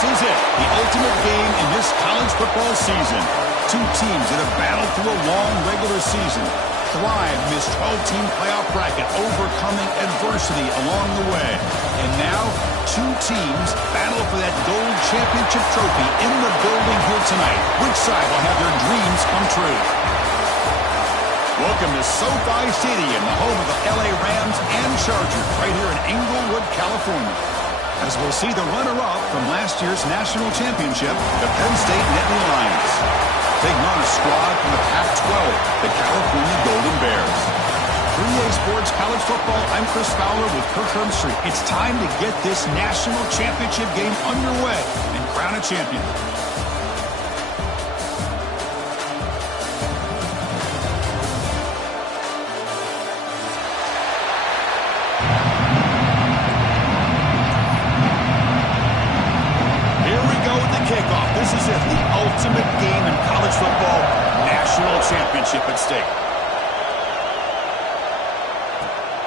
is it, the ultimate game in this college football season. Two teams that have battled through a long regular season, thrived in this 12-team playoff bracket, overcoming adversity along the way. And now, two teams battle for that gold championship trophy in the building here tonight. Which side will have their dreams come true? Welcome to SoFi Stadium, the home of the LA Rams and Chargers, right here in Inglewood, California. As we'll see the runner-up from last year's national championship, the Penn State Nittany Lions, taking on a squad from the Pac-12, the California Golden Bears. For EA Sports College Football, I'm Chris Fowler with Kirk Herbstreit. It's time to get this national championship game underway and crown a champion. Kickoff. This is it, the ultimate game in college football, national championship at stake.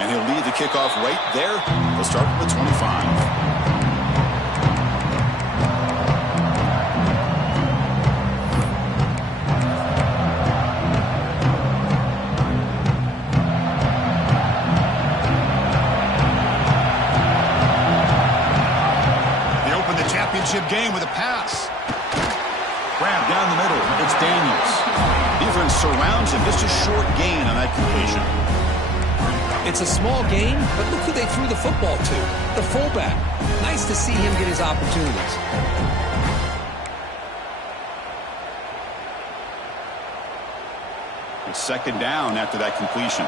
And he'll lead the kickoff right there. He'll start from the 25. Game with a pass. Grab down the middle. It's Daniels. Defense surrounds him. Just a short gain on that completion. It's a small gain, but look who they threw the football to. The fullback. Nice to see him get his opportunities. It's second down after that completion.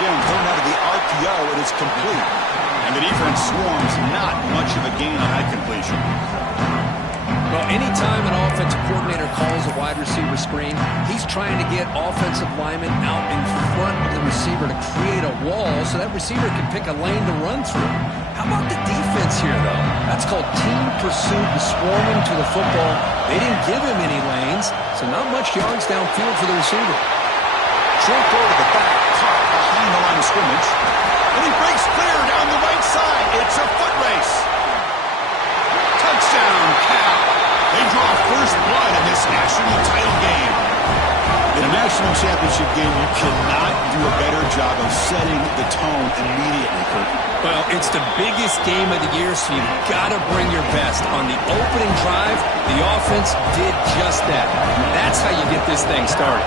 Thrown out of the RPO, and it's complete. And the defense swarms, not much of a gain on that completion. Well, anytime an offensive coordinator calls a wide receiver screen, he's trying to get offensive linemen out in front of the receiver to create a wall so that receiver can pick a lane to run through. How about the defense here, though? That's called team pursuit and swarming to the football. They didn't give him any lanes, so not much yards downfield for the receiver. Short throw to the back, caught behind the line of scrimmage. And he breaks clear down the right side. It's a foot race. Touchdown, Cal. They draw first blood in this national title game. In a national championship game, you cannot do a better job of setting the tone immediately, Kurt. Well, it's the biggest game of the year, so you've got to bring your best. On the opening drive, the offense did just that. That's how you get this thing started.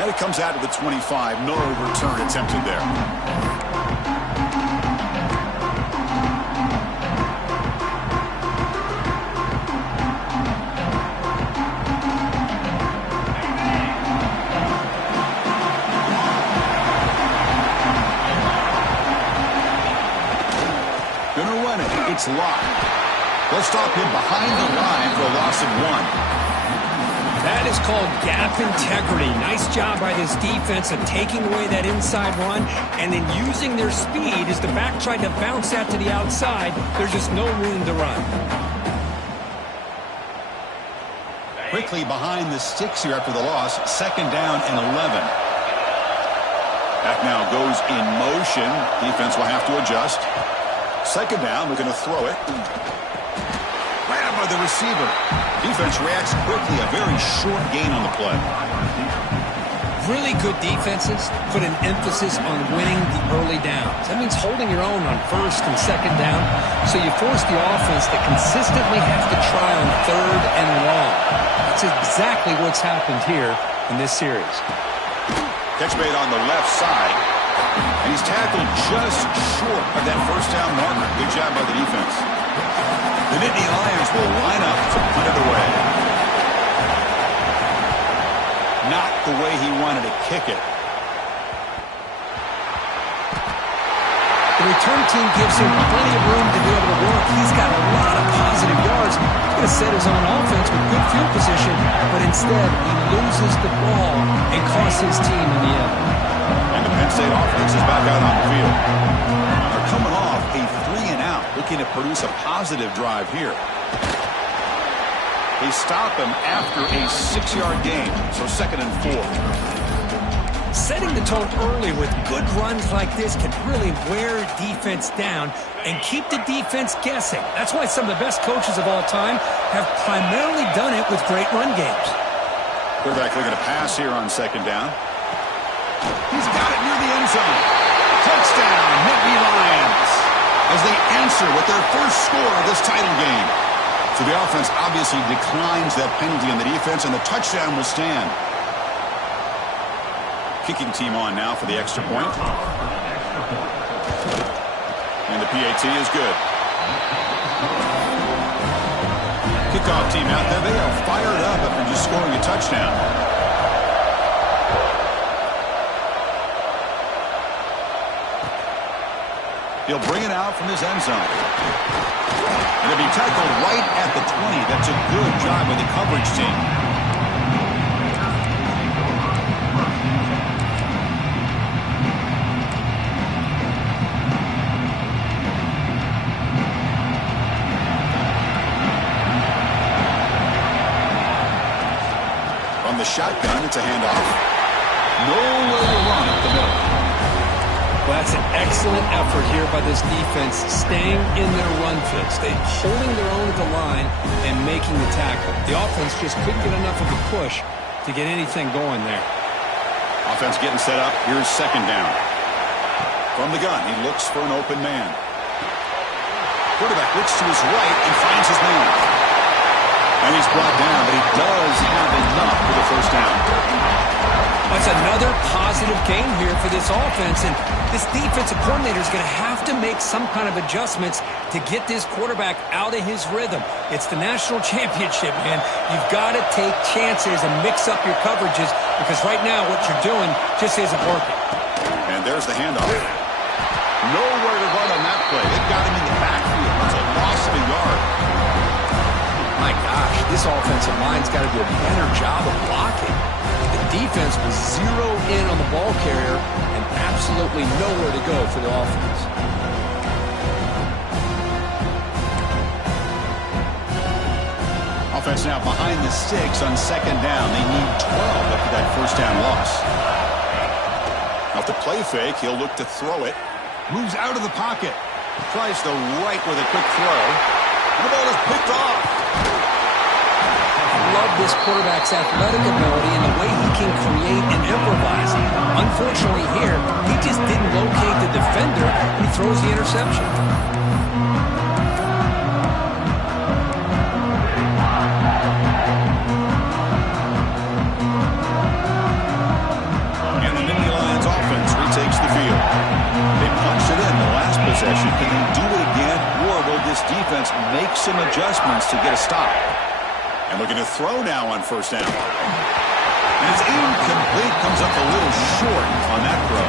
And it comes out to the 25. No return attempted there. Gonna run it. It's locked. They'll stop him behind the line for a loss of 1. That is called gap integrity. Nice job by this defense of taking away that inside run and then using their speed as the back tried to bounce that to the outside. There's just no room to run. Quickly behind the sticks here after the loss. Second down and 11. Back now goes in motion. Defense will have to adjust. Second down, we're going to throw it. Grab by the receiver. Defense reacts quickly. A very short gain on the play. Really good defenses put an emphasis on winning the early downs. That means holding your own on first and second down, so you force the offense to consistently have to try on third and long. That's exactly what's happened here in this series. Catch made on the left side, and he's tackled just short of that first down marker. Good job by the defense. The Nittany Lions will line up to punt it away. Not the way he wanted to kick it. The return team gives him plenty of room to be able to work. He's got a lot of positive yards. He could have set his own offense with good field position, but instead he loses the ball and costs his team in the end. And the Penn State offense is back out on the field. They're coming off a 3-and-out, looking to produce a positive drive here. They stop him after a 6-yard gain, so 2nd and 4. Setting the tone early with good runs like this can really wear defense down and keep the defense guessing. That's why some of the best coaches of all time have primarily done it with great run games. Quarterback looking to pass here on 2nd down. He's got it near the end zone. Touchdown, Nittany Lions, as they answer with their first score of this title game. So the offense obviously declines that penalty on the defense, and the touchdown will stand. Kicking team on now for the extra point. And the PAT is good. Kickoff team out there. They are fired up after just scoring a touchdown. He'll bring it out from his end zone. And he'll be tackled right at the 20. That's a good job by the coverage team. The shotgun, it's a handoff. Nowhere to run up the middle. Well, that's an excellent effort here by this defense, staying in their run fits. They're holding their own at the line and making the tackle. The offense just couldn't get enough of a push to get anything going there. Offense getting set up. Here's 2nd down. From the gun, he looks for an open man. Quarterback looks to his right and finds his man. And he's brought down, but he does have enough for the first down. That's another positive game here for this offense, and this defensive coordinator is going to have to make some kind of adjustments to get this quarterback out of his rhythm. It's the national championship, man. You've got to take chances and mix up your coverages, because right now what you're doing just isn't working. And there's the handoff. Nowhere to run on that play. They got him in the backfield. It's a loss of a yard. My gosh, this offensive line's got to do a better job of blocking. The defense was zeroed in on the ball carrier and absolutely nowhere to go for the offense. Offense now behind the 6 on 2nd down. They need 12 after that first down loss. Off the play fake, he'll look to throw it. Moves out of the pocket. Tries the right with a quick throw. And the ball is picked off. I love this quarterback's athletic ability and the way he can create and improvise. Unfortunately here, he just didn't locate the defender and he throws the interception. And the Nittany Lions offense retakes the field. They punched it in the last possession. Can they do it again, or will this defense make some adjustments to get a stop? And looking to throw now on first down. And it's incomplete. Comes up a little short on that throw.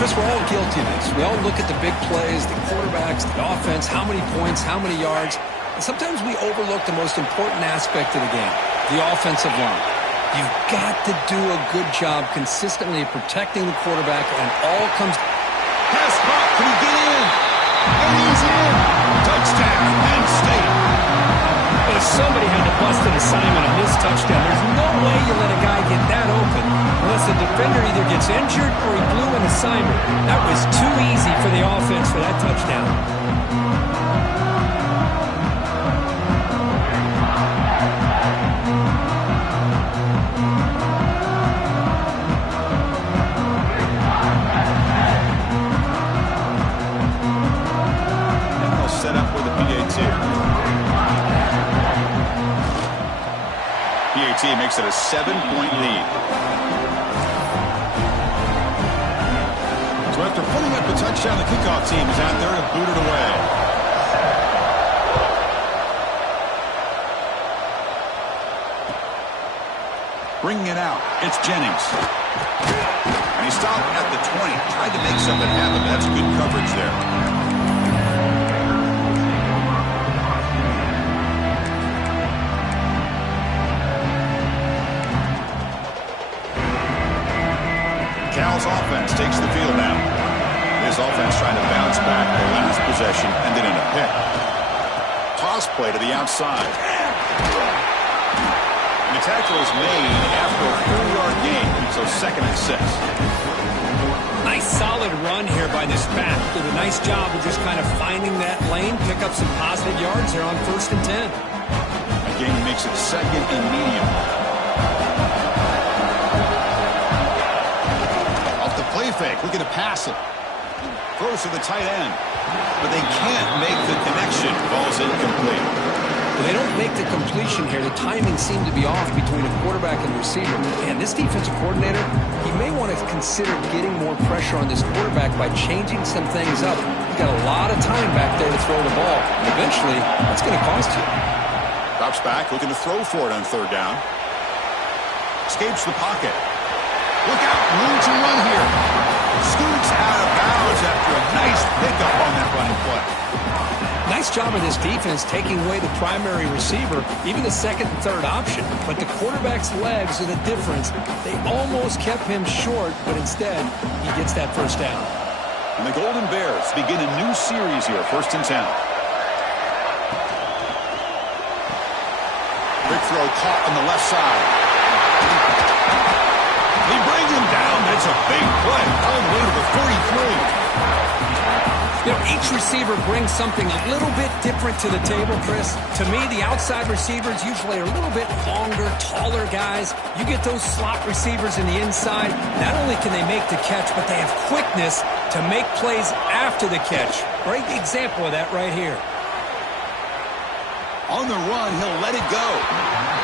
Chris, we're all guilty of this. We all look at the big plays, the quarterbacks, the offense, how many points, how many yards. And sometimes we overlook the most important aspect of the game, the offensive line. You've got to do a good job consistently protecting the quarterback, and all comes... Pass caught. Can he get in? And he's in. Touchdown, Penn State. If somebody had to bust an assignment on this touchdown, there's no way you let a guy get that open unless the defender either gets injured or he blew an assignment. That was too easy for the offense for that touchdown. And they'll set up with a PAT. PAT makes it a 7-point lead. So after putting up a touchdown, the kickoff team is out there to boot it away. Bringing it out, it's Jennings. And he stopped at the 20. Tried to make something happen, but that's good coverage there. Cal's offense takes the field now. His offense trying to bounce back. The last possession ended in a pick. Toss play to the outside. And the tackle is made after a 4-yard gain, so 2nd and 6. Nice solid run here by this back. Did a nice job of just kind of finding that lane, pick up some positive yards there on 1st and 10. Again, he makes it 2nd and medium. Off the play fake, looking to pass it. Throws to the tight end. But they can't make the connection. Ball's incomplete. Well, they don't make the completion here. The timing seemed to be off between a quarterback and receiver. And this defensive coordinator, he may want to consider getting more pressure on this quarterback by changing some things up. He's got a lot of time back there to throw the ball. And eventually, that's going to cost you. Drops back, looking to throw for it on 3rd down. Escapes the pocket. Look out, room to run here. Scoots out of bounds after a nice pickup on that running play. Nice job of this defense taking away the primary receiver, even the 2nd and 3rd option. But the quarterback's legs are the difference. They almost kept him short, but instead, he gets that 1st down. And the Golden Bears begin a new series here, 1st and 10. Quick throw caught on the left side. They bring him down. That's a big play all the way to the 43. You know, each receiver brings something a little bit different to the table, Chris. To me, the outside receivers usually are a little bit longer, taller guys. You get those slot receivers in the inside. Not only can they make the catch, but they have quickness to make plays after the catch. Great example of that right here. On the run, he'll let it go.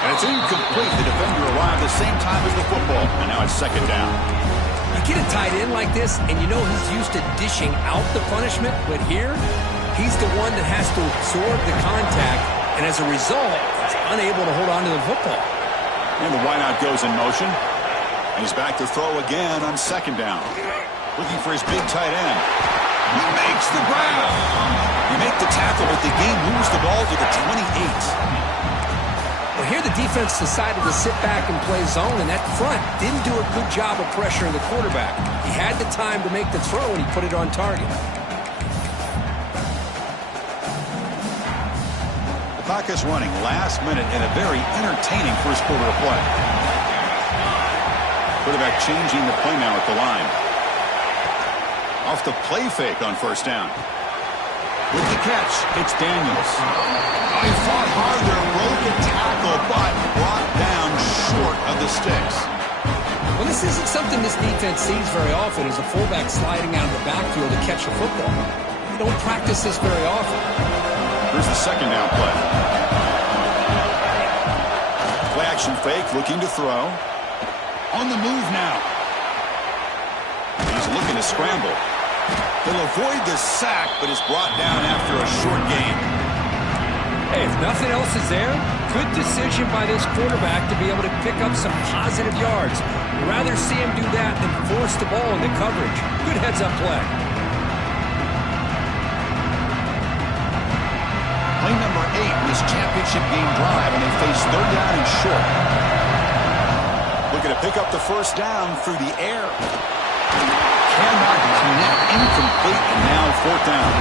And it's incomplete. The defender arrived the same time as the football. And now it's 2nd down. You get a tight end like this, and you know he's used to dishing out the punishment, but here, he's the one that has to absorb the contact, and as a result, he's unable to hold on to the football. And the wideout goes in motion, and he's back to throw again on 2nd down. Looking for his big tight end. He makes the grab. You make the tackle, but the game moves the ball to the 28. Well, here the defense decided to sit back and play zone, and that front didn't do a good job of pressuring the quarterback. He had the time to make the throw, and he put it on target. The clock is running last minute in a very entertaining 1st quarter of play. Quarterback changing the play now at the line. Off the play fake on 1st down. With the catch, it's Daniels. He fought hard there, broke a tackle, but brought down short of the sticks. Well, this isn't something this defense sees very often, is a fullback sliding out of the backfield to catch a football. You don't practice this very often. Here's the 2nd down play. Play action fake, looking to throw. On the move now. He's looking to scramble. He'll avoid the sack, but is brought down after a short gain. Hey, if nothing else is there, good decision by this quarterback to be able to pick up some positive yards. I'd rather see him do that than force the ball into coverage. Good heads-up play. Play number 8 in this championship game drive, and they face 3rd down and short. Looking to pick up the 1st down through the air. Cannot connect, incomplete, and now 4th down.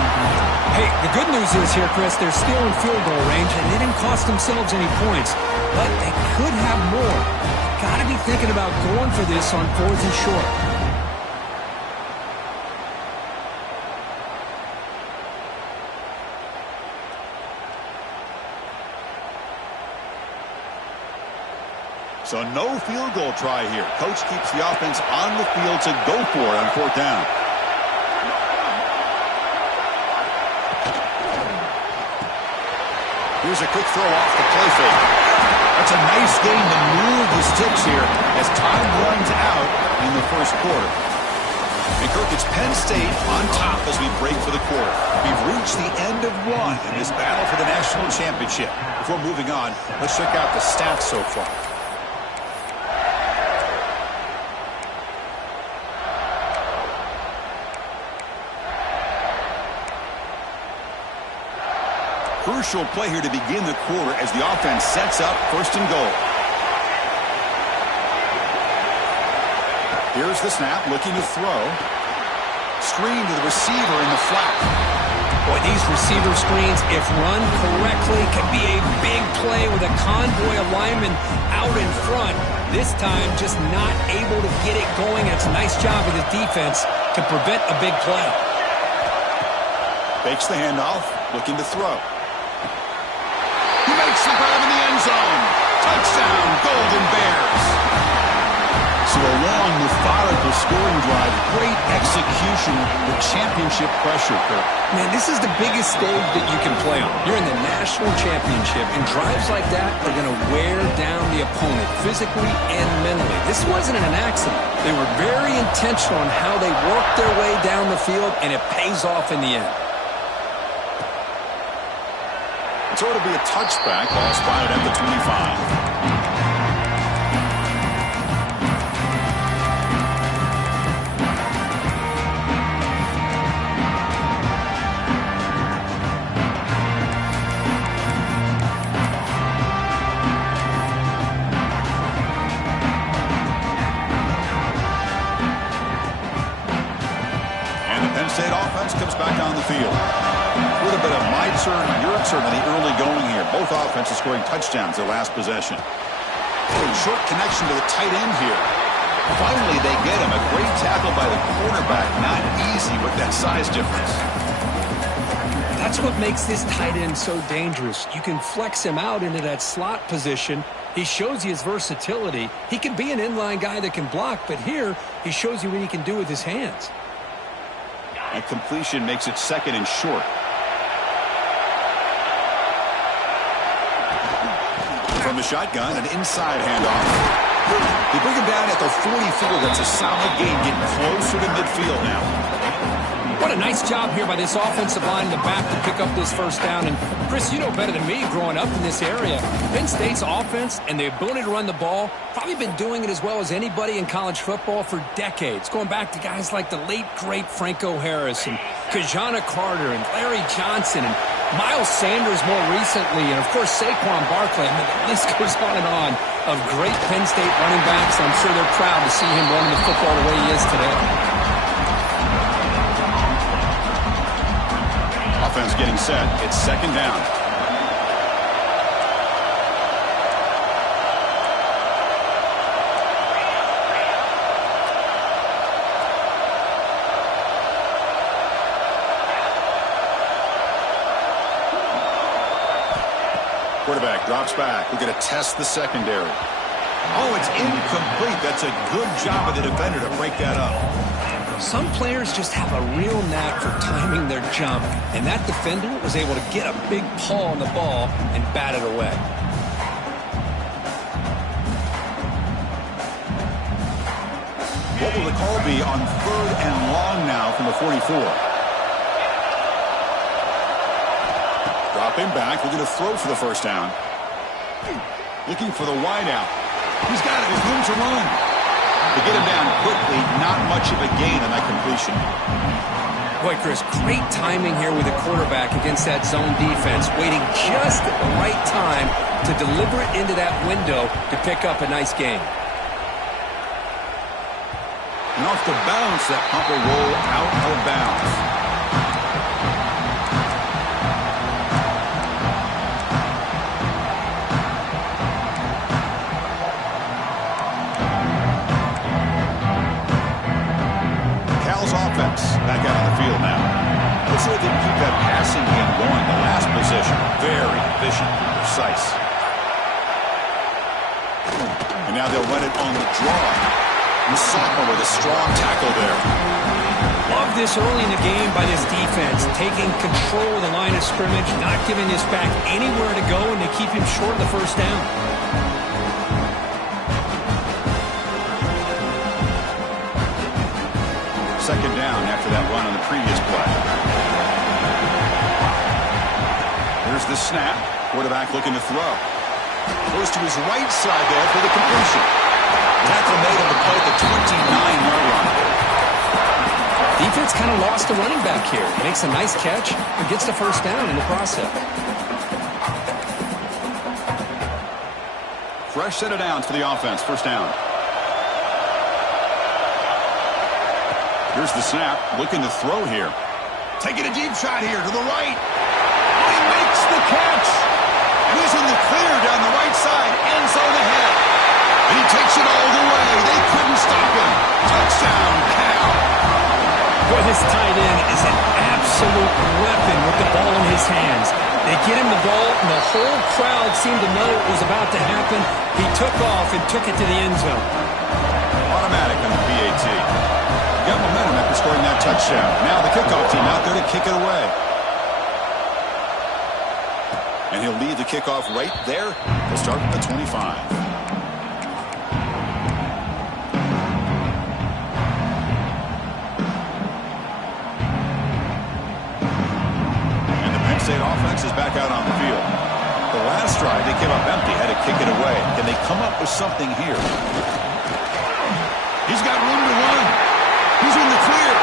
Hey, the good news is here, Chris, they're still in field goal range, and they didn't cost themselves any points, but they could have more. Got to be thinking about going for this on 4th and short. So no field goal try here. Coach keeps the offense on the field to go for it on 4th down. Here's a quick throw off the play fake. That's a nice game to move the sticks here as time runs out in the 1st quarter. And Kirk, it's Penn State on top as we break for the quarter. We've reached the end of one in this battle for the national championship. Before moving on, let's check out the stats so far. Crucial play here to begin the quarter as the offense sets up 1st and goal. Here's the snap, looking to throw. Screen to the receiver in the flat. Boy, these receiver screens, if run correctly, can be a big play with a convoy of linemen out in front. This time, just not able to get it going. It's a nice job of the defense to prevent a big play. Fakes the handoff, looking to throw. He makes the grab in the end zone. Touchdown, Golden Bears. So a long, methodical scoring drive. Great execution with championship pressure, Kirk. Man, this is the biggest stage that you can play on. You're in the national championship, and drives like that are going to wear down the opponent physically and mentally. This wasn't an accident. They were very intentional on how they worked their way down the field, and it pays off in the end. So it'll be a touchback. Ball spotted at the 25. Penn State offense comes back on the field. With a bit of my turn, your turn in the early going here. Both offenses scoring touchdowns their last possession. Short connection to the tight end here. Finally, they get him. A great tackle by the quarterback. Not easy with that size difference. That's what makes this tight end so dangerous. You can flex him out into that slot position. He shows you his versatility. He can be an inline guy that can block, but here he shows you what he can do with his hands. That completion makes it second and short. From the shotgun, an inside handoff. They bring him down at the 40 field. That's a solid gain, getting closer to midfield now. What a nice job here by this offensive line in the back to pick up this first down. And, Chris, you know better than me growing up in this area. Penn State's offense and the ability to run the ball, probably been doing it as well as anybody in college football for decades, going back to guys like the late, great Franco Harris and Kajana Carter and Larry Johnson and Miles Sanders more recently, and, of course, Saquon Barkley. I mean, the list goes on of great Penn State running backs. I'm sure they're proud to see him running the football the way he is today. Offense getting set. It's second down. Quarterback drops back. We're going to test the secondary. Oh, it's incomplete. That's a good job of the defender to break that up. Some players just have a real knack for timing their jump, and that defender was able to get a big paw on the ball and bat it away. What will the call be on third and long now from the 44? Dropping back, we're going to throw for the first down. Looking for the wideout. He's got it, there's room to run. To get him down quickly, not much of a gain on that completion. Boy, Chris, great timing here with the quarterback against that zone defense, waiting just at the right time to deliver it into that window to pick up a nice gain. And off the bounce, that pump will roll out of bounds. Offense back out on the field now. Let's see if they can keep that passing game going. The last possession, very efficient and precise. And now they'll run it on the draw. And Sophomore with a strong tackle there. Love this early in the game by this defense, taking control of the line of scrimmage, not giving this back anywhere to go, and they keep him short of the first down. Second down after that run on the previous play. Here's the snap. Quarterback looking to throw. Goes to his right side there for the completion. Tackle made on the play at the 29-yard line. Defense kind of lost the running back here. Makes a nice catch and gets the first down in the process. Fresh set of downs for the offense. First down. Here's the snap, looking to throw here. Taking a deep shot here to the right. Oh, he makes the catch. And he's in the clear down the right side. End zone ahead. And he takes it all the way. They couldn't stop him. Touchdown, Cal. Boy, this tight end is an absolute weapon with the ball in his hands. They get him the ball, and the whole crowd seemed to know it was about to happen. He took off and took it to the end zone. Automatic on the PAT. Got momentum after scoring that touchdown. Now the kickoff team out there to kick it away. And he'll lead the kickoff right there. He'll start at the 25. State offense is back out on the field. The last drive, they came up empty, had to kick it away. Can they come up with something here? He's got room to run. He's in the clear.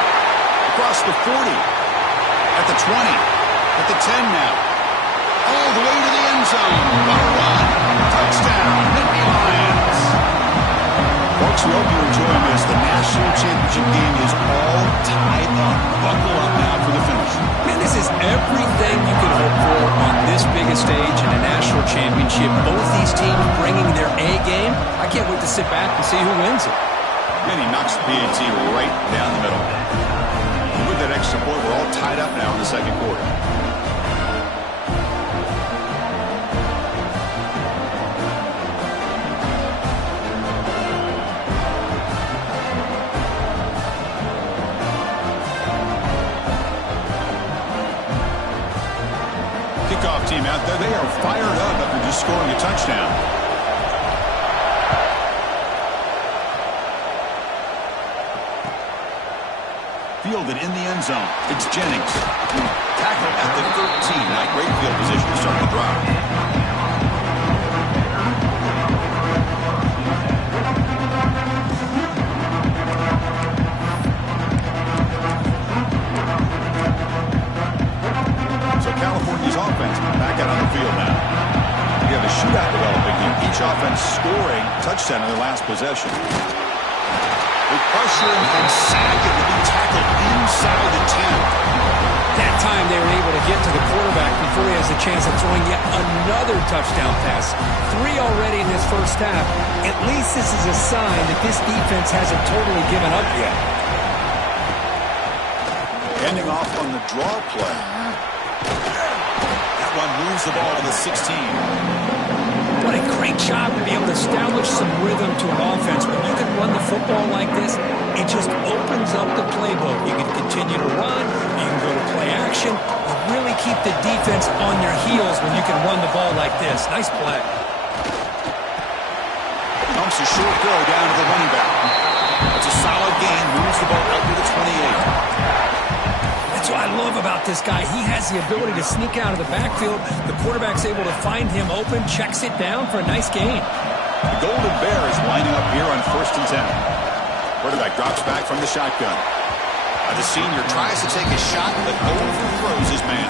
Across the 40. At the 20. At the 10 now. All the way to the end zone. What a run. Touchdown. Nittany Lions. Folks, we hope you're enjoying this. The national championship game is all tied up. Buckle up now for the finish. Man, this is everything you could hope for on this biggest stage in a national championship. Both these teams bringing their A game. I can't wait to sit back and see who wins it. And he knocks the PAT right down the middle. And with that extra point, we're all tied up now in the second quarter. Kickoff team out there. They are fired up after just scoring a touchdown. Fielded in the end zone. It's Jennings. Tackled at the 13. Not great field position to start the drive. California's offense back out on the field now. You have a shootout developing here. Each offense scoring touchdown in their last possession. They pressure him and sack him to be tackled inside the 10. That time they were able to get to the quarterback before he has a chance of throwing yet another touchdown pass. 3 already in this first half. At least this is a sign that this defense hasn't totally given up yet. Handing off on the draw play. That one moves the ball to the 16. What a great job to be able to establish some rhythm to an offense. When you can run the football like this, it just opens up the playbook. You can continue to run. You can go to play action. You really keep the defense on their heels when you can run the ball like this. Nice play. Pumps a short throw down to the running back. It's a solid gain. Moves the ball out to the 28. That's what I love about this guy. He has the ability to sneak out of the backfield. The quarterback's able to find him open, checks it down for a nice gain. The Golden Bear is lining up here on 1st and 10. Quarterback drops back from the shotgun. The senior tries to take a shot, but overthrows his man.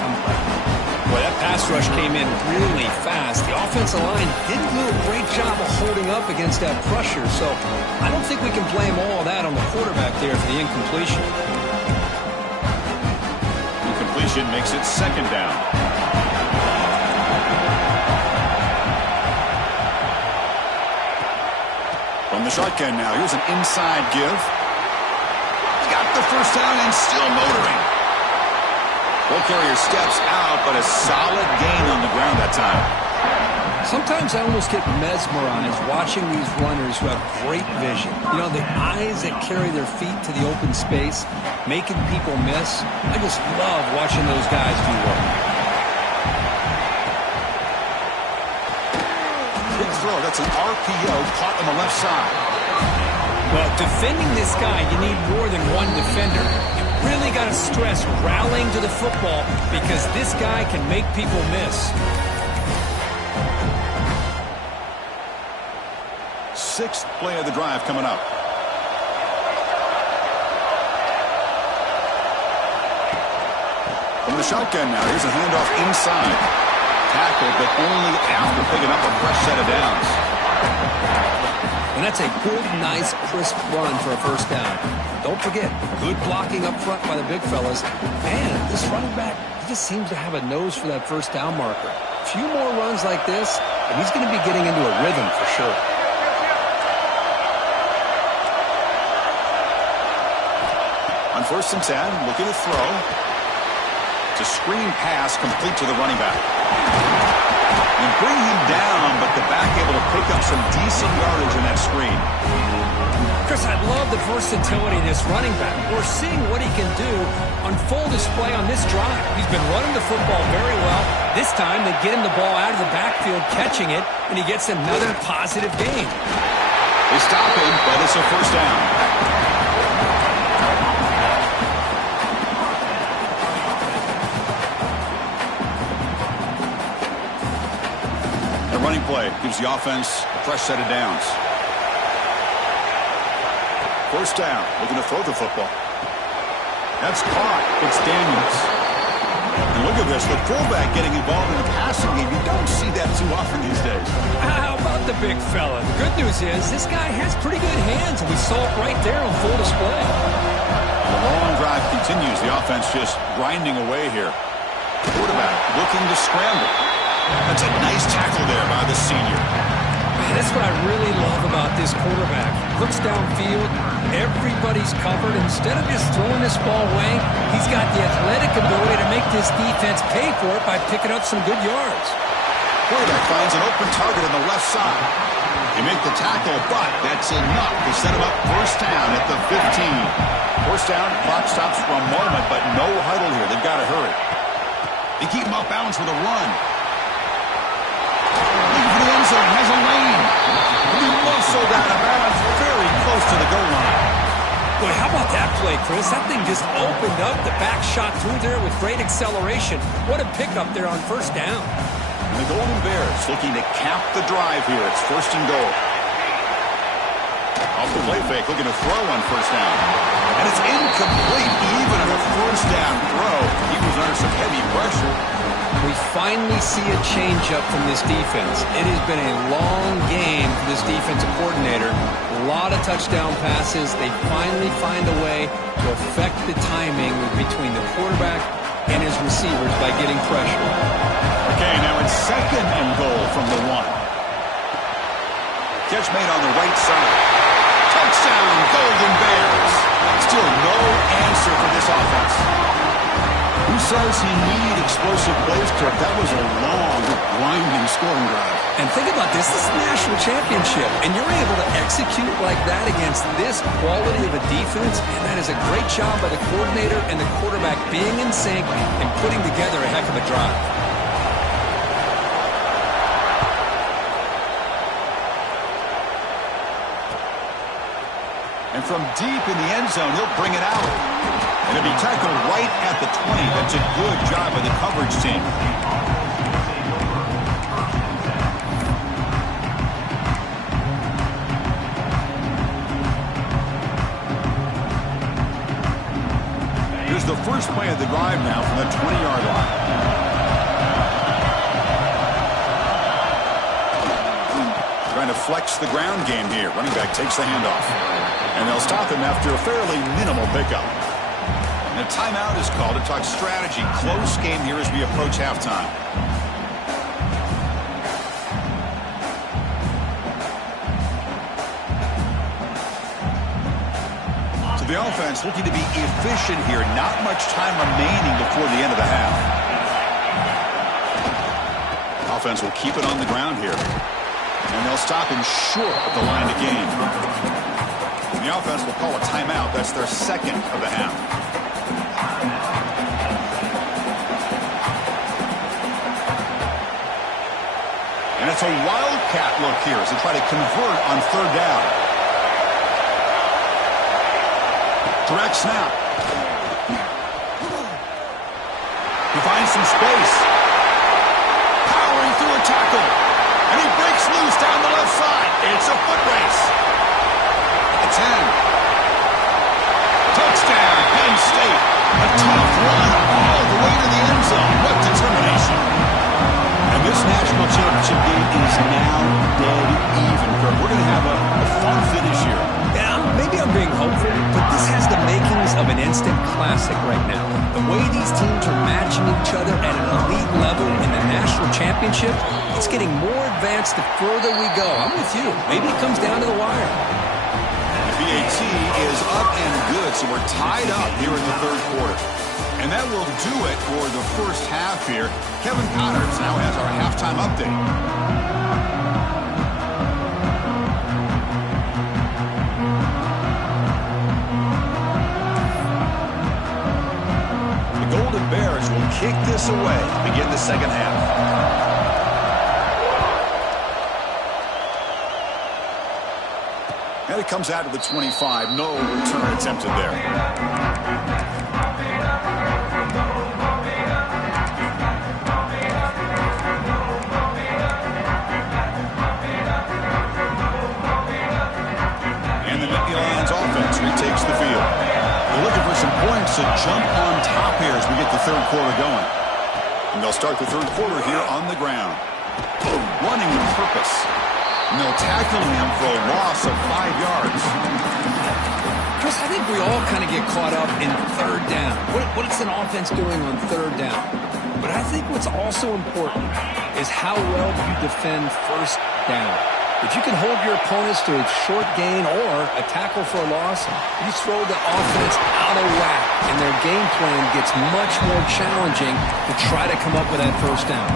Boy, that pass rush came in really fast. The offensive line didn't do a great job of holding up against that pressure, so I don't think we can blame all of that on the quarterback there for the incompletion. Incompletion makes it 2nd down. From the shotgun now, here's an inside give. Got the first down and still motoring. Ball carrier steps out, but a solid gain on the ground that time. Sometimes I almost get mesmerized watching these runners who have great vision. You know, the eyes that carry their feet to the open space, making people miss. I just love watching those guys do work. Big throw. That's an RPO caught on the left side. Well, defending this guy, you need more than one defender. You really got to stress rallying to the football because this guy can make people miss. 6th play of the drive coming up. From the shotgun now, here's a handoff inside. Tackled, but only after picking up a fresh set of downs. And And that's a good, nice, crisp run for a first down. Don't forget, good blocking up front by the big fellas. And this running back, he just seems to have a nose for that first down marker. A few more runs like this, and he's going to be getting into a rhythm for sure. On 1st and 10, looking to throw. It's a screen pass complete to the running back. And bring him down, but the back able to pick up some decent yardage in that screen. Chris, I love the versatility of this running back. We're seeing what he can do on full display on this drive. He's been running the football very well. This time, they get him the ball out of the backfield, catching it, and he gets another positive gain. They stop him, but it's a first down. The running play gives the offense a fresh set of downs. First down, looking to throw the football. That's caught. It's Daniels. And look at this, the fullback getting involved in the passing game. You don't see that too often these days. How about the big fella? The good news is this guy has pretty good hands, and we saw it right there on full display. The long drive continues. The offense just grinding away here. Quarterback looking to scramble. That's a nice tackle there by the senior. Man, that's what I really love about this quarterback. Looks downfield, everybody's covered. Instead of just throwing this ball away, he's got the athletic ability to make this defense pay for it by picking up some good yards. Quarterback finds an open target on the left side. They make the tackle, but that's enough to set him up first down at the 15. First down, clock stops for a moment, but no huddle here. They've got to hurry. They keep him off bounds with a run. The end zone has a lane. He muscled out of bounds very close to the goal line. Boy, how about that play, Chris? That thing just opened up. The back shot through there with great acceleration. What a pickup there on first down. And the Golden Bears looking to cap the drive here. It's 1st and goal. Off the play fake, looking to throw on first down. And it's incomplete, even on a first down throw. He was under some heavy pressure. We finally see a change-up from this defense. It has been a long game for this defensive coordinator. A lot of touchdown passes. They finally find a way to affect the timing between the quarterback and his receivers by getting pressure. Okay, now it's 2nd and goal from the 1. Catch made on the right side. Touchdown, Golden Bears. Still no answer for this offense. Who says he need explosive plays, Kirk? That was a long, grinding scoring drive. And think about this. This is the national championship, and you're able to execute like that against this quality of a defense, and that is a great job by the coordinator and the quarterback being in sync and putting together a heck of a drive. And from deep in the end zone, he'll bring it out. And it'll be tackled right at the 20. That's a good job by the coverage team. Here's the first play of the drive now from the 20-yard line. Trying to flex the ground game here. Running back takes the handoff. And they'll stop him after a fairly minimal pickup. And a timeout is called to talk strategy. Close game here as we approach halftime. So the offense looking to be efficient here. Not much time remaining before the end of the half. Offense will keep it on the ground here. And they'll stop him short of the line of game. And the offense will call a timeout. That's their 2nd of the half. And it's a wildcat look here as they try to convert on 3rd down. Direct snap. He finds some space. Powering through a tackle. And he breaks loose down the left side. It's a foot race. A 10. Touchdown, Penn State. A tough run all the way to the end zone. What determination. And this national championship game is now dead even. We're going to have a fun instant classic right now. The way these teams are matching each other at an elite level in the national championship, it's getting more advanced the further we go. I'm with you. Maybe it comes down to the wire. The PAT is up and good, so we're tied up here in the third quarter. And that will do it for the first half here. Kevin Powders now has our halftime update. The Golden Bears will kick this away to begin the second half. And it comes out to the 25. No return attempted there. And the Nittany Lions offense retakes the field. They're looking for some points to jump on top here as we get the third quarter going. And they'll start the third quarter here on the ground. Running with purpose. And they'll tackle him for a loss of 5 yards. Chris, I think we all kind of get caught up in third down. What's an offense doing on third down? But I think what's also important is how well do you defend first down. If you can hold your opponents to a short gain or a tackle for a loss, you throw the offense out of whack, and their game plan gets much more challenging to try to come up with that first down.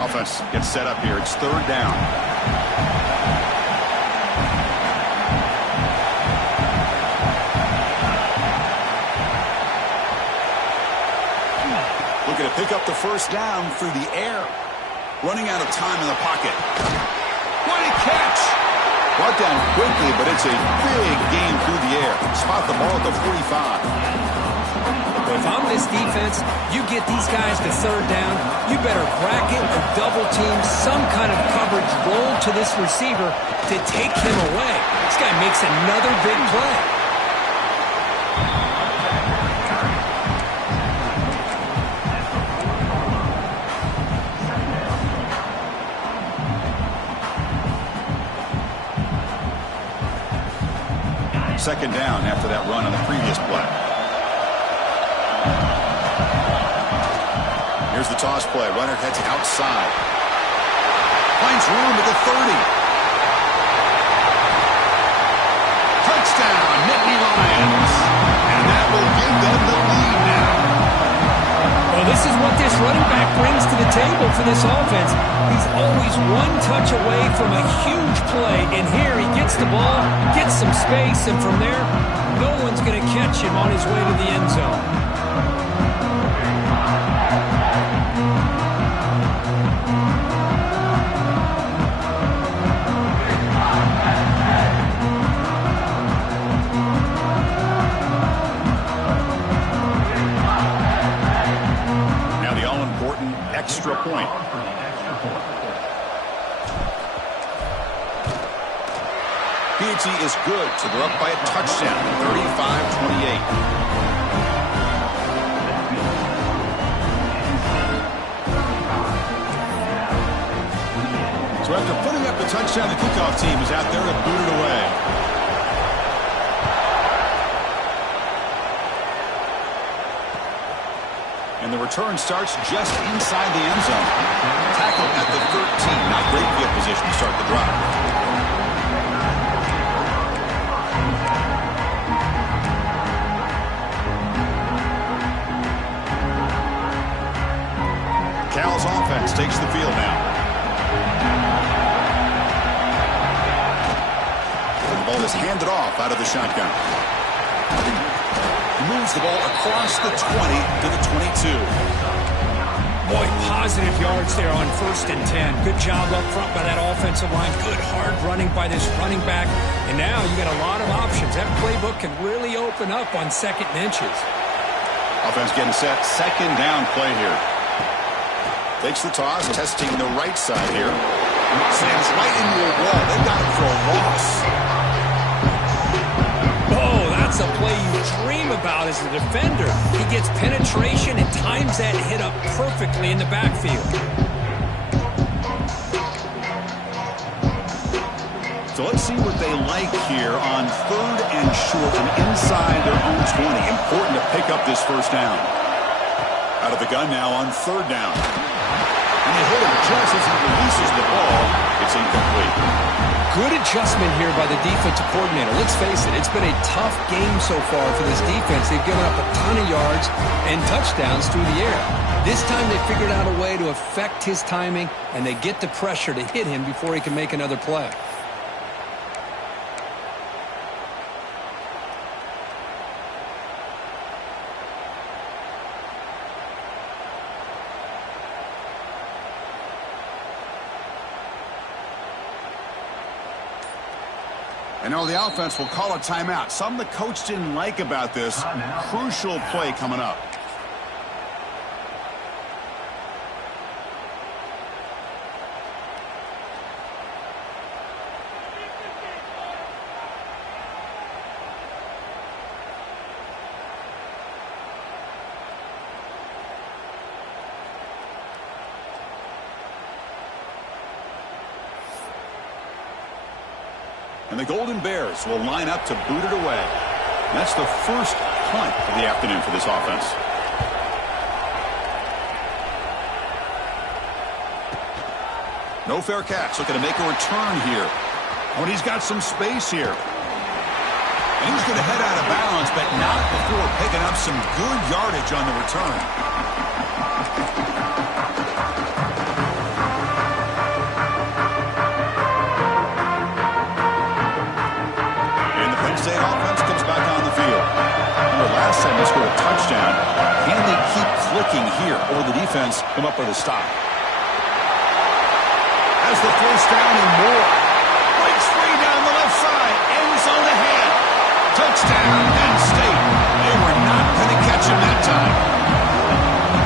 Offense gets set up here. It's third down. Looking to pick up the first down through the air. Running out of time in the pocket. What a catch! Brought down quickly, but it's a big gain through the air. Spot the ball at the 45. If I'm this defense, you get these guys to third down, you better bracket or double team some kind of coverage roll to this receiver to take him away. This guy makes another big play. Second down after that run on the previous play. Here's the toss play. Runner heads outside. Finds room at the 30. Touchdown, Nittany Lions. And that will give them the lead now. Well, this is what this running back brings to the table for this offense. He's always one touch away from a huge play. And here he gets the ball, gets some space, and from there, no one's going to catch him on his way to the end zone. Extra point. PAT is good, so they're up by a touchdown, 35-28. So after putting up the touchdown, the kickoff team is out there to boot it away. And the return starts just inside the end zone. Tackle at the 13. Not great field position to start the drive. Cal's offense takes the field now. And the ball is handed off out of the shotgun. Moves the ball across the 20 to the 22. Boy, positive yards there on 1st and 10. Good job up front by that offensive line. Good hard running by this running back. And now you got a lot of options. That playbook can really open up on 2nd and inches. Offense getting set. Second down play here. Takes the toss, testing the right side here. Slams right into a wall. They got him for a loss. Oh, that's That's a play you dream about as a defender. He gets penetration and times that hit up perfectly in the backfield. So let's see what they like here on 3rd and short from inside their own 20. Important to pick up this first down. Out of the gun now on 3rd down. And they hit him just as he releases the ball. It's incomplete. Good adjustment here by the defensive coordinator. Let's face it, it's been a tough game so far for this defense. They've given up a ton of yards and touchdowns through the air. This time they figured out a way to affect his timing, and they get the pressure to hit him before he can make another play. And now the offense will call a timeout. Something the coach didn't like about this. Crucial play coming up. And the Golden Bears will line up to boot it away. That's the first punt of the afternoon for this offense. No fair catch. Looking to make a return here. Oh, and he's got some space here. And he's going to head out of bounds, but not before picking up some good yardage on the return. State offense comes back on the field. Remember, last time they scored a touchdown. Can they keep clicking here, or the defense come up with a stop? Has the first down and more. Breaks free down the left side. End zone ahead. Touchdown, Penn State. They were not going to catch him that time.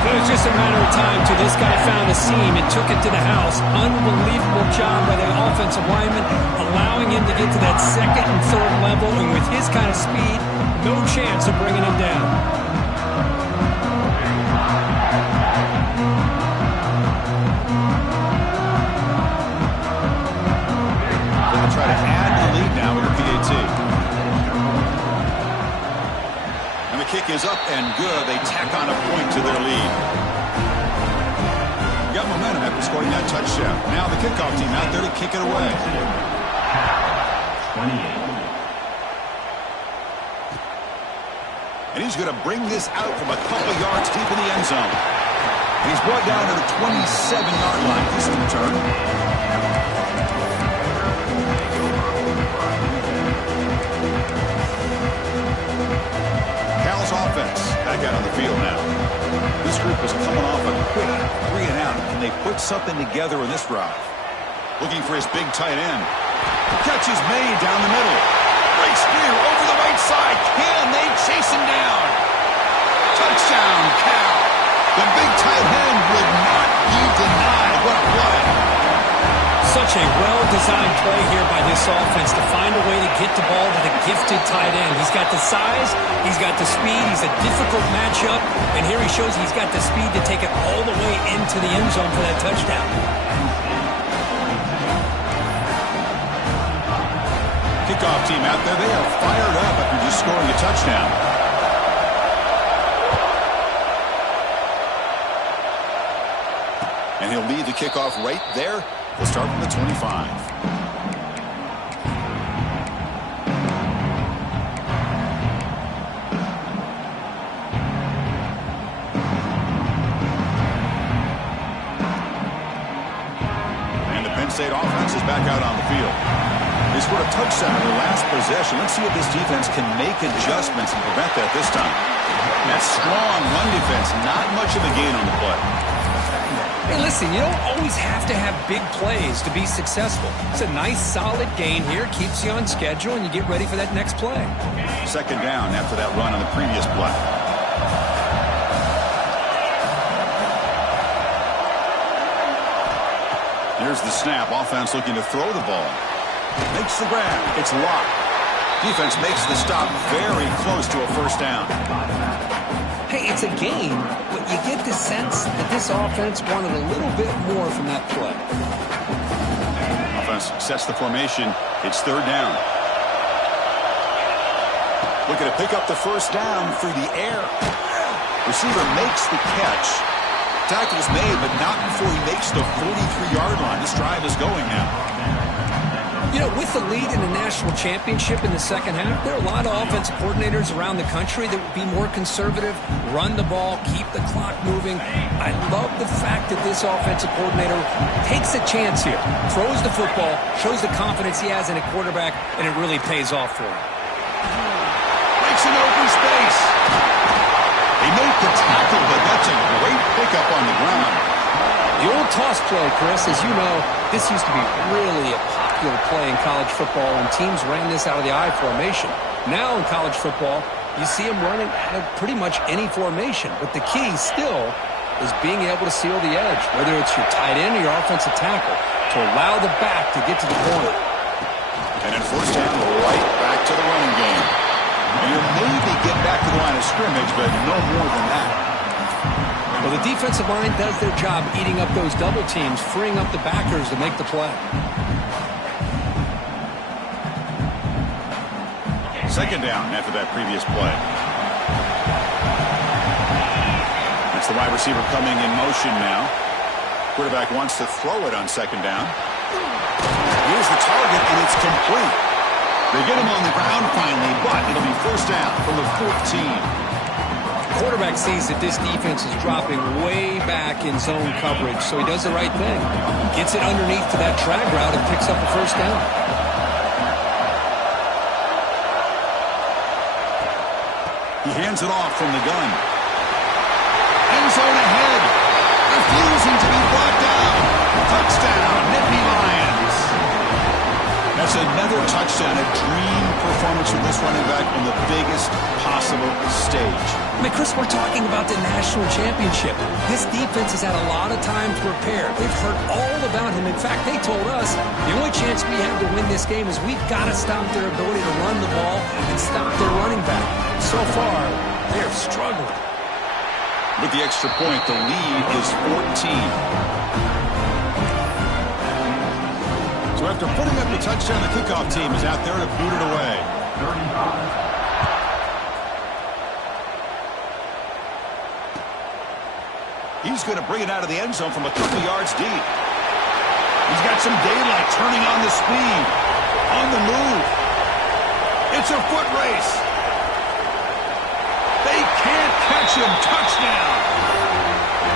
It was just a matter of time till this guy found a seam and took it to the house. Unbelievable job by the offensive lineman, allowing him to get to that 2nd and 3rd level, and with his kind of speed, no chance of bringing him down. They'll try to add the lead now with the PAT. And the kick is up and good. They tack on a point to their lead. Got momentum after scoring that touchdown. Now the kickoff team out there to kick it away. 28. And he's going to bring this out from a couple of yards deep in the end zone. And he's brought down to the 27-yard line. This return. Cal's offense back out on the field now. This group is coming off a quick 3-and-out. Can they put something together in this drive? Looking for his big tight end. The catch is made down the middle. Breaks clear over the right side. Can they chase him down? Touchdown, Cal. The big tight end would not be denied. What a play. Such a well-designed play here by this offense to find a way to get the ball to the gifted tight end. He's got the size, he's got the speed, he's a difficult matchup, and here he shows he's got the speed to take it all the way into the end zone for that touchdown. Kickoff team out there, they are fired up after just scoring a touchdown. And he'll lead the kickoff right there. We'll start from the 25. And the Penn State offense is back out on the field. They scored a touchdown in their last possession. Let's see if this defense can make adjustments and prevent that this time. That strong run defense, not much of a gain on the play. Hey, listen, you don't always have to have big plays to be successful. It's a nice, solid gain here. Keeps you on schedule, and you get ready for that next play. 2nd down after that run on the previous play. Here's the snap. Offense looking to throw the ball. Makes the grab. It's locked. Defense makes the stop very close to a first down. Hey, it's a game, but you get the sense that this offense wanted a little bit more from that play. Offense sets the formation. It's third down. Looking to pick up the first down through the air. Receiver makes the catch. Tackle is made, but not before he makes the 43-yard line. This drive is going now. You know, with the lead in the national championship in the second half, there are a lot of offensive coordinators around the country that would be more conservative, run the ball, keep the clock moving. I love the fact that this offensive coordinator takes a chance here, throws the football, shows the confidence he has in a quarterback, and it really pays off for him. Makes an open space. He made the tackle, but that's a great pickup on the ground. The old toss play, Chris, as you know, this used to be really a popular play in college football, and teams ran this out of the I formation. Now in college football, you see them running out of pretty much any formation, but the key still is being able to seal the edge, whether it's your tight end or your offensive tackle, to allow the back to get to the corner. And then first down, right back to the running game. You maybe get back to the line of scrimmage, but no more than that. Well, the defensive line does their job eating up those double teams, freeing up the backers to make the play. Second down after that previous play. That's the wide receiver coming in motion now. Quarterback wants to throw it on second down. Here's the target, and it's complete. They get him on the ground finally, but it'll be first down from the 14. Quarterback sees that this defense is dropping way back in zone coverage, so he does the right thing. Gets it underneath to that drag route and picks up a first down. He hands it off from the gun. End zone ahead. Refusing to be brought down. Touchdown, Nittany Lions. That's another touchdown, a dream performance from this running back on the biggest possible stage. I mean, Chris, we're talking about the national championship. This defense has had a lot of time to prepare. They've heard all about him. In fact, they told us the only chance we have to win this game is we've got to stop their ability to run the ball and stop their running back. So far, they're struggling. With the extra point, the lead is 14. So after putting up the touchdown, the kickoff team is out there to boot it away. He's going to bring it out of the end zone from a couple yards deep. He's got some daylight, turning on the speed, on the move. It's a foot race. They can't catch him. Touchdown.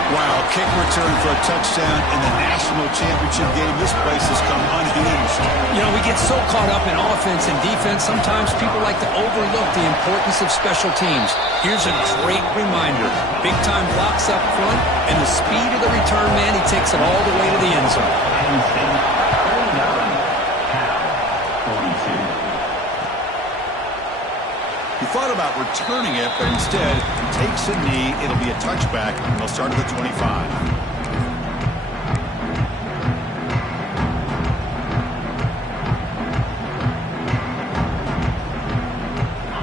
Wow, kick return for a touchdown in the national championship game. This place has come unhinged. You know, we get so caught up in offense and defense, sometimes people like to overlook the importance of special teams. Here's a great reminder. Big-time blocks up front, and the speed of the return man, he takes it all the way to the end zone. He thought about returning it, but instead takes a knee. It'll be a touchback. They'll start at the 25.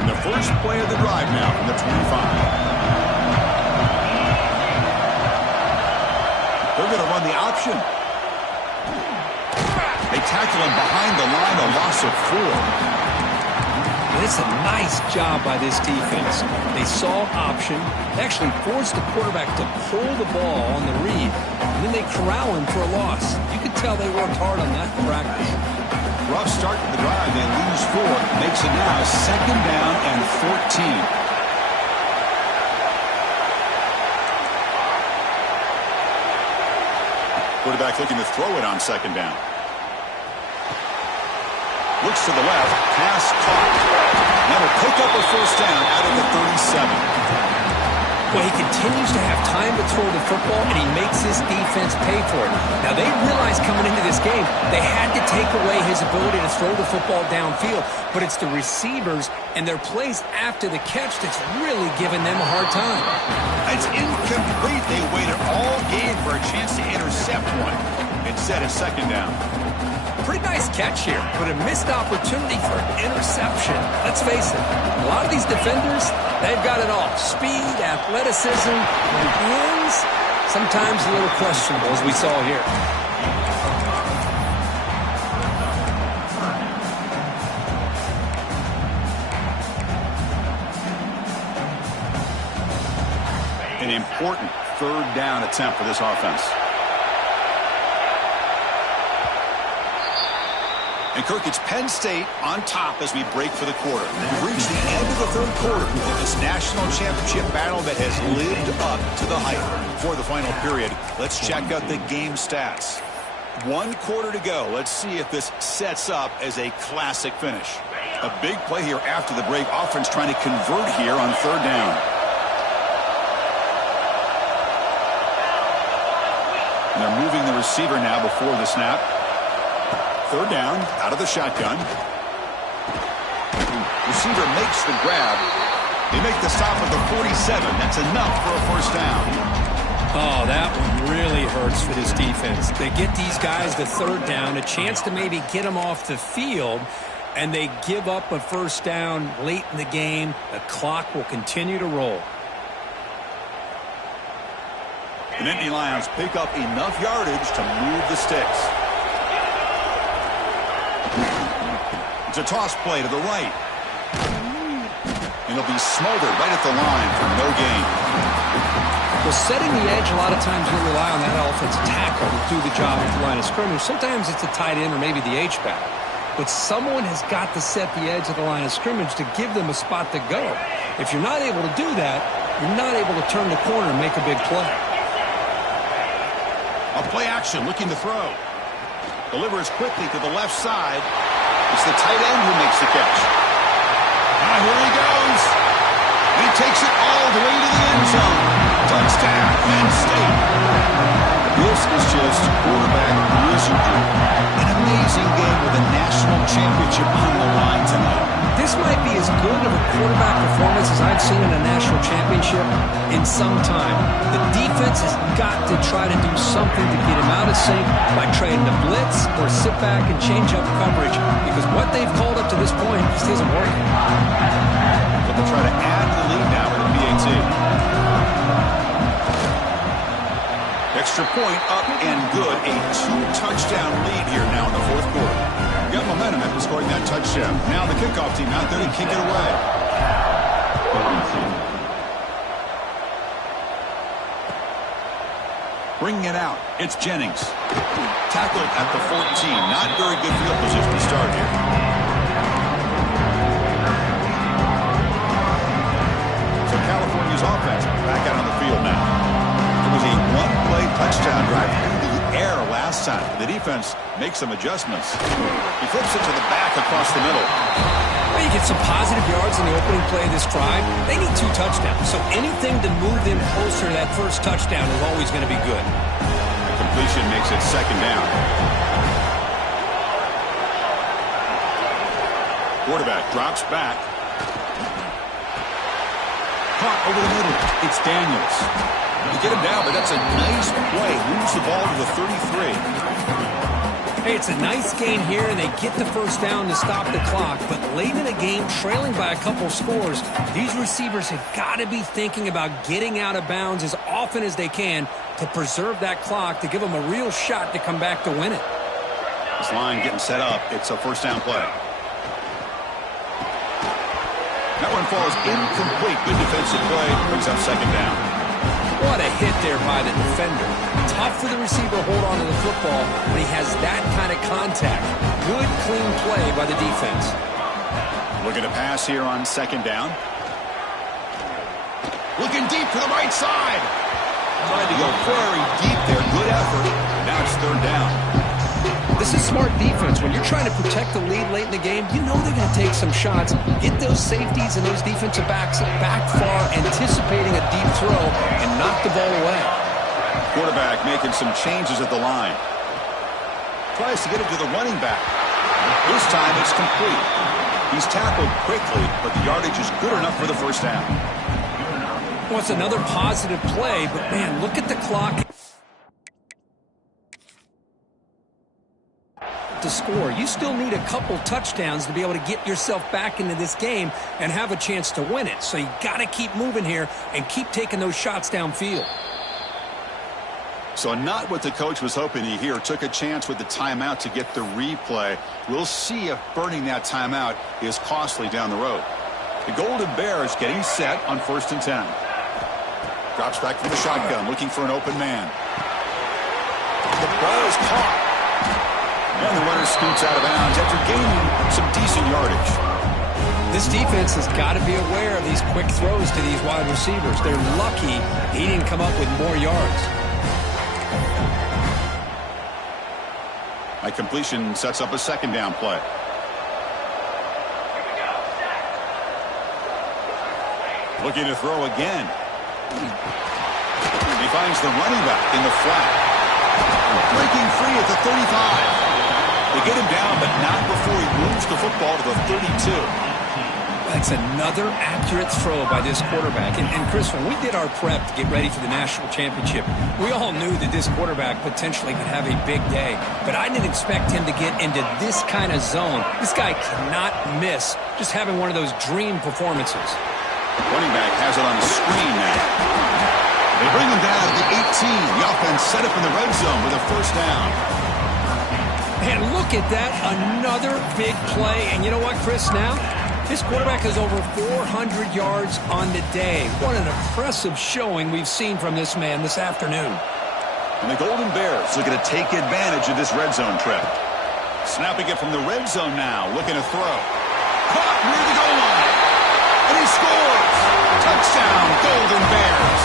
And the first play of the drive now from the 25. They're going to run the option. They tackle him behind the line, a loss of 4. It's a nice job by this defense. They saw option. They actually forced the quarterback to pull the ball on the read, and then they corral him for a loss. You could tell they worked hard on that in practice. Rough start to the drive. They lose 4. Makes it now second down and 14. Quarterback looking to throw it on second down. Looks to the left. Pass caught. Now will pick up a first down out of the 37. Well, he continues to have time to throw the football, and he makes his defense pay for it. Now, they realized coming into this game they had to take away his ability to throw the football downfield, but it's the receivers and their plays after the catch that's really giving them a hard time. It's incomplete. They waited all game for a chance to intercept one. Instead, it's second down. pretty nice catch here, but a missed opportunity for an interception. Let's face it, a lot of these defenders, they've got it all. Speed, athleticism, and hands, sometimes a little questionable, as we saw here. An important third down attempt for this offense. And Kirk, it's Penn State on top as we break for the quarter. We've reached the end of the third quarter of this national championship battle that has lived up to the hype. For the final period, let's check out the game stats. 1 quarter to go. Let's see if this sets up as a classic finish. A big play here after the break. Offense trying to convert here on third down. And they're moving the receiver now before the snap. Third down, out of the shotgun. Receiver makes the grab. They make the stop at the 47. That's enough for a first down. Oh, that one really hurts for this defense. They get these guys the third down, a chance to maybe get them off the field, and they give up a first down late in the game. The clock will continue to roll. The Nittany Lions pick up enough yardage to move the sticks. It's a toss play to the right. And it'll be smothered right at the line for no gain. Well, setting the edge, a lot of times you rely on that offensive tackle to do the job at the line of scrimmage. Sometimes it's a tight end or maybe the H-back. But someone has got to set the edge of the line of scrimmage to give them a spot to go. If you're not able to do that, you're not able to turn the corner and make a big play. A play action, looking to throw. Delivers quickly to the left side. It's the tight end who makes the catch. Now here he goes. And he takes it all the way to the end zone. Touchdown, Penn State. This is just quarterback wizardry. An amazing game with a national championship on the line tonight. This might be as good of a quarterback performance as I've seen in a national championship in some time. The defense has got to try to do something to get him out of sync by trying to blitz or sit back and change up coverage, because what they've called up to this point just isn't working. But they'll try to add to the lead now with a PAT. Extra point up and good. A 2-touchdown lead here now in the fourth quarter. Got momentum after scoring that touchdown. Now the kickoff team out there to kick it away. Bringing it out, it's Jennings. Tackled at the 14. Not very good field position to start here. So California's offense back out on the field now. It was a one-play touchdown drive through the air last time. The defense makes some adjustments. He flips it to the back across the middle. Well, you get some positive yards in the opening play of this drive. They need 2 touchdowns, so anything to move them closer to that first touchdown is always going to be good. The completion makes it second down. Quarterback drops back. Caught over the middle. It's Daniels. You get him down, but that's a nice play. Moves the ball to the 33. Hey, it's a nice gain here, and they get the first down to stop the clock. But late in the game, trailing by a couple scores, these receivers have got to be thinking about getting out of bounds as often as they can to preserve that clock, to give them a real shot to come back to win it. This line getting set up. It's a first down play. That one falls incomplete. Good defensive play. Brings up second down. What a hit there by the defender. Tough for the receiver to hold on to the football when he has that kind of contact. Good, clean play by the defense. Looking to pass here on second down. Looking deep to the right side. Tried to go very deep there. Good effort. Now it's third down. This is smart defense. When you're trying to protect the lead late in the game, you know they're going to take some shots. Get those safeties and those defensive backs back far, anticipating a deep throw, and knock the ball away. Quarterback making some changes at the line. Tries to get it to the running back. This time it's complete. He's tackled quickly, but the yardage is good enough for the first down. Well, it's another positive play, but man, look at the clock. to score. You still need a couple touchdowns to be able to get yourself back into this game and have a chance to win it. So you got to keep moving here and keep taking those shots downfield. So not what the coach was hoping to hear. Took a chance with the timeout to get the replay. We'll see if burning that timeout is costly down the road. The Golden Bears getting set on 1st and 10. Drops back from the shotgun, looking for an open man. The ball is caught. And the runner scoots out of bounds after gaining some decent yardage. This defense has got to be aware of these quick throws to these wide receivers. They're lucky he didn't come up with more yards. A completion sets up a 2nd down play. Looking to throw again. He finds the running back in the flat. Breaking free at the 35. They get him down, but not before he moves the football to the 32. That's another accurate throw by this quarterback. And Chris, when we did our prep to get ready for the national championship, we all knew that this quarterback potentially could have a big day. But I didn't expect him to get into this kind of zone. This guy cannot miss just having one of those dream performances. Running back has it on the screen now. They bring him down at the 18. The offense set up in the red zone with a 1st down. And look at that, another big play. And you know what, Chris, now? This quarterback has over 400 yards on the day. What an impressive showing we've seen from this man this afternoon. And the Golden Bears are going to take advantage of this red zone trip. Snapping it from the red zone now, looking to throw. Caught near the goal line. And he scores! Touchdown, Golden Bears!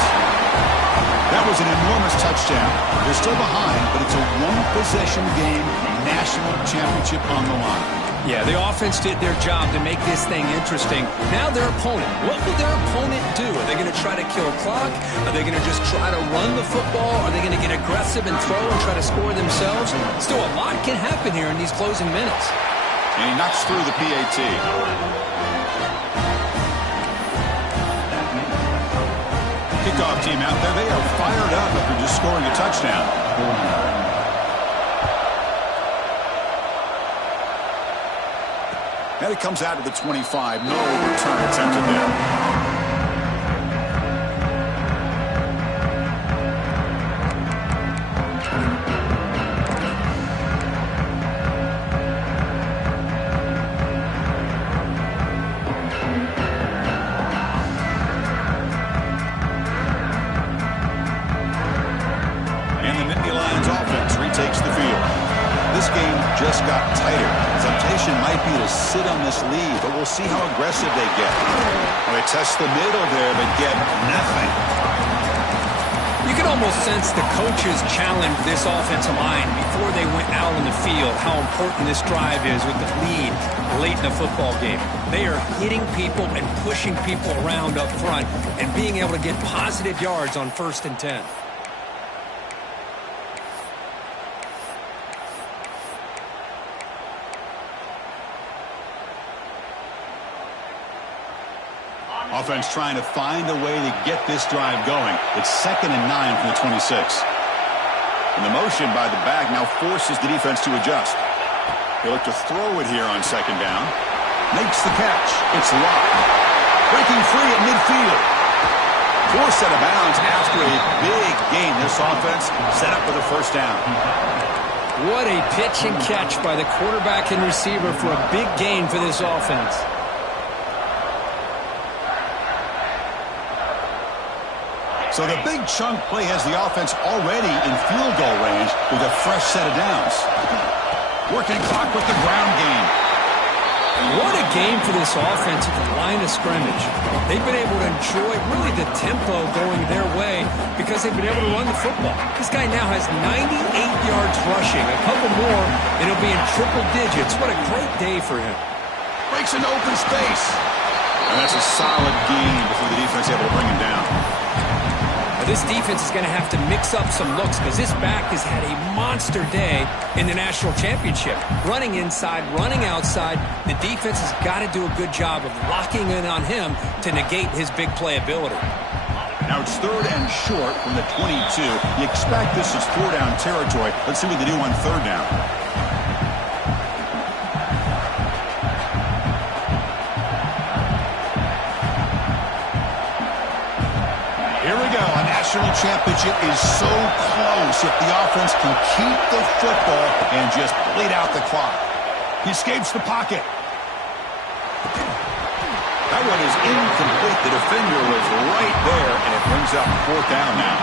That was an enormous touchdown. They're still behind, but it's a one-possession game, national championship on the line. Yeah, the offense did their job to make this thing interesting. Now their opponent. What will their opponent do? Are they going to try to kill clock? Are they going to just try to run the football? Are they going to get aggressive and throw and try to score themselves? Still, a lot can happen here in these closing minutes. And he knocks through the PAT. Kickoff team out there. They are fired up after just scoring a touchdown. And it comes out to the 25. No return attempted there. Just got tighter. Temptation might be to sit on this lead, but we'll see how aggressive they get. Well, they test the middle there, but get nothing. You can almost sense the coaches challenged this offensive line before they went out on the field, how important this drive is with the lead late in the football game. They are hitting people and pushing people around up front and being able to get positive yards on 1st and 10. Offense trying to find a way to get this drive going. It's 2nd and 9 from the 26. And the motion by the back now forces the defense to adjust. They look to throw it here on 2nd down. Makes the catch. It's locked. Breaking free at midfield. Forced out of bounds after a big gain. This offense set up with a 1st down. What a pitch and catch by the quarterback and receiver for a big gain for this offense. So the big chunk play has the offense already in field goal range with a fresh set of downs. Working clock with the ground game. What a game for this offense at the line of scrimmage. They've been able to enjoy really the tempo going their way because they've been able to run the football. This guy now has 98 yards rushing. A couple more and he'll be in triple digits. What a great day for him. Breaks into open space. And that's a solid gain before the defense able to bring him down. This defense is going to have to mix up some looks because this back has had a monster day in the national championship. Running inside, running outside. The defense has got to do a good job of locking in on him to negate his big playability. Now it's 3rd and short from the 22. You expect this is 4-down territory. Let's see what they do on 3rd down. championship is so close if the offense can keep the football and just bleed out the clock. He escapes the pocket. That one is incomplete. The defender was right there, and it brings up 4th down now.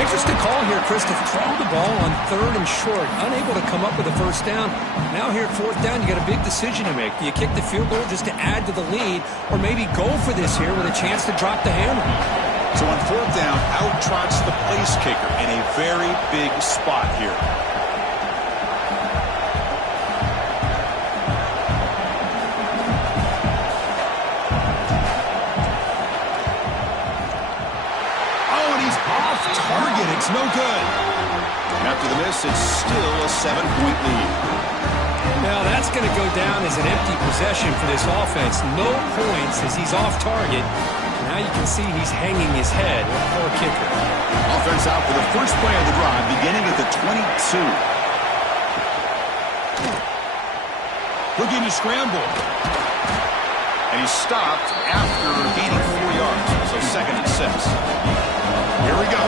Interesting call here, Chris, to throw the ball on 3rd and short. Unable to come up with a 1st down. Now here at 4th down, you got a big decision to make. Do you kick the field goal just to add to the lead, or maybe go for this here with a chance to drop the hammer? So on 4th down, out trots the place kicker in a very big spot here. Target, it's no good. After the miss, it's still a 7-point lead. Now that's going to go down as an empty possession for this offense. No points as he's off target. Now you can see he's hanging his head. Poor kicker. Offense out for the first play of the drive, beginning at the 22. Looking to scramble. And he's stopped after gaining 4 yards. So 2nd and 6. Here we go.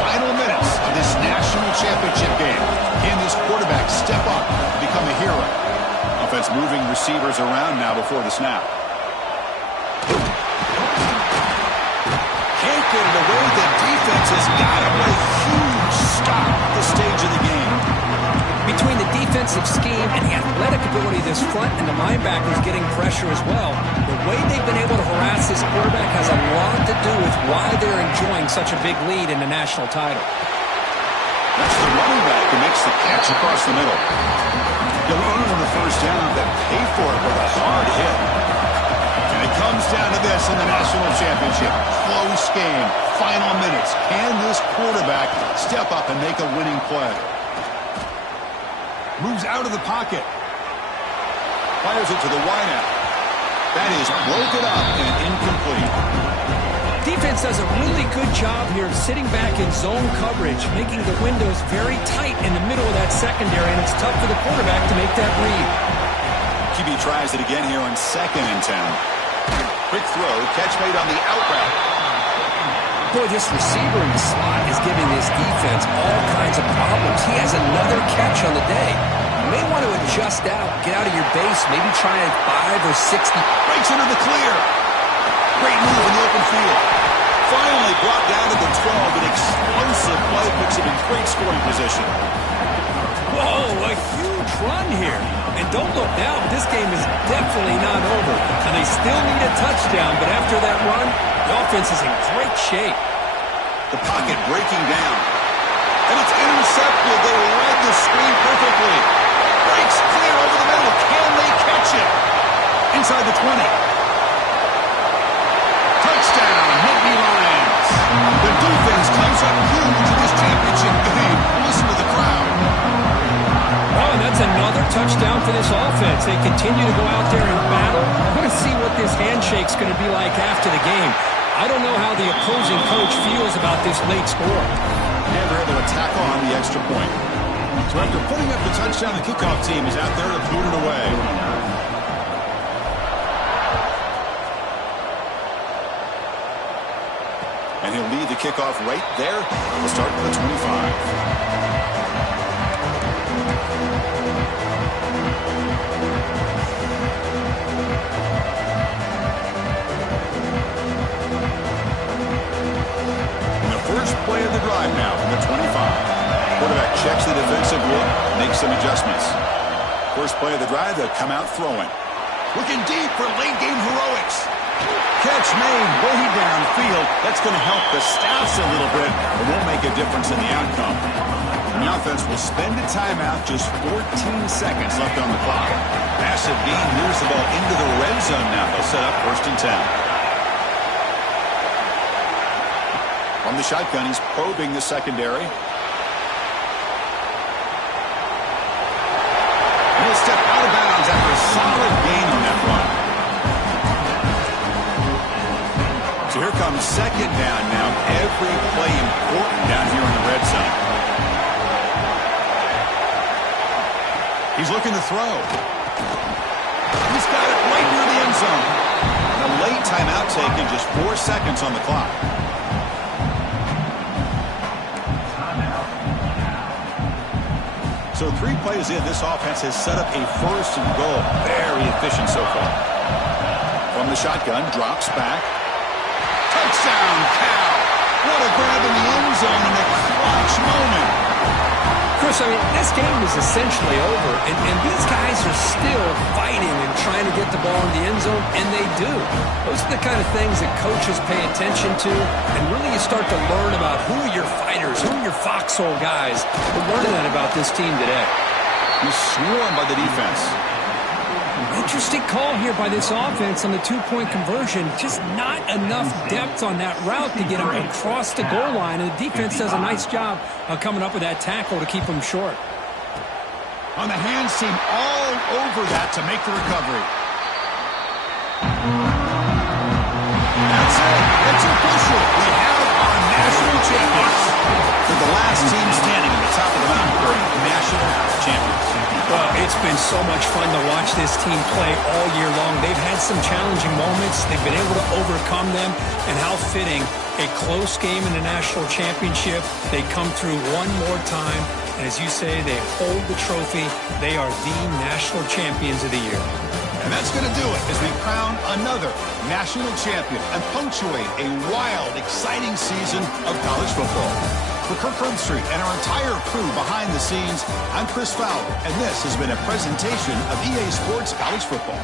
Final minutes of this national championship game. Can this quarterback step up and become a hero? Offense moving receivers around now before the snap. Can't get it away. The defense has got him. What a huge stop at this stage of the game. Between the defensive scheme and the athletic ability of this front and the linebackers getting pressure as well, the way they've been able to harass this quarterback has a lot to do with why they're enjoying such a big lead in the national title. That's the running back who makes the catch across the middle. He'll earn the 1st down, then pay for it with a hard hit. And it comes down to this in the national championship. Close game, final minutes. Can this quarterback step up and make a winning play? Moves out of the pocket. Fires it to the wideout. That is broken up and incomplete. Defense does a really good job here of sitting back in zone coverage, making the windows very tight in the middle of that secondary, and it's tough for the quarterback to make that read. QB tries it again here on 2nd and 10. Quick throw, catch made on the out route. Boy, this receiver in the slot is giving this defense all kinds of problems. He has another catch on the day. You may want to adjust out, get out of your base, maybe try a 5 or 60. Breaks into the clear. Great move in the open field. Finally brought down to the 12. An explosive play puts him in great scoring position. Whoa, a huge run here. And don't look now, this game is definitely not over. And they still need a touchdown, but after that run, the offense is in great shape. The pocket breaking down. And it's intercepted. They read the screen perfectly. Breaks clear over the middle. Can they catch it? Inside the 20. Touchdown, Nittany Lions. The defense comes up huge in this championship game. Listen to the crowd. Oh, and that's another touchdown for this offense. They continue to go out there and battle. I want to see what this handshake's going to be like after the game. I don't know how the opposing coach feels about this late score. And they're able to tackle on the extra point. So after putting up the touchdown, the kickoff team is out there to boot it away. And he'll lead the kickoff right there. We'll start with the 25. First play of the drive now from the 25. Quarterback checks the defensive look, makes some adjustments. First play of the drive, they'll come out throwing. Looking deep for late game heroics. Catch made way downfield. That's going to help the Staffs a little bit, but won't make a difference in the outcome. And the offense will spend a timeout, just 14 seconds left on the clock. Massive gain moves the ball into the red zone now. They'll set up 1st and 10. From the shotgun, he's probing the secondary. And he'll step out of bounds after a solid gain on that run. So here comes 2nd down now. Every play important down here in the red zone. He's looking to throw. He's got it right near the end zone. And a late timeout taken, just 4 seconds on the clock. So 3 plays in, this offense has set up a 1st and goal. Very efficient so far. From the shotgun, drops back. Touchdown, Cal! What a grab in the end zone in a clutch moment. Chris, I mean, this game is essentially over, and these guys are still fighting and trying to get the ball in the end zone, and they do. Those are the kind of things that coaches pay attention to, and really you start to learn about who are your fighters, who are your foxhole guys. We're learning that about this team today. He's swarmed by the defense. Interesting call here by this offense on the 2-point conversion. Just not enough depth on that route to get him across the goal line. And the defense does a nice job of coming up with that tackle to keep him short. On the hands team all over that to make the recovery. That's it. It's official. We have our national champions. They're the last team standing at the top of the mountain for national champions. Well, it's been so much fun to watch this team play all year long. They've had some challenging moments. They've been able to overcome them. And how fitting, a close game in the national championship. They come through one more time. And as you say, they hold the trophy. They are the national champions of the year. And that's going to do it as we crown another national champion and punctuate a wild, exciting season of college football. For Kirk Herbstreit and our entire crew behind the scenes, I'm Chris Fowler, and this has been a presentation of EA Sports College Football.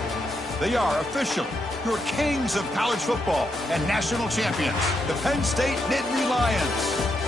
They are officially your kings of college football and national champions, the Penn State Nittany Lions.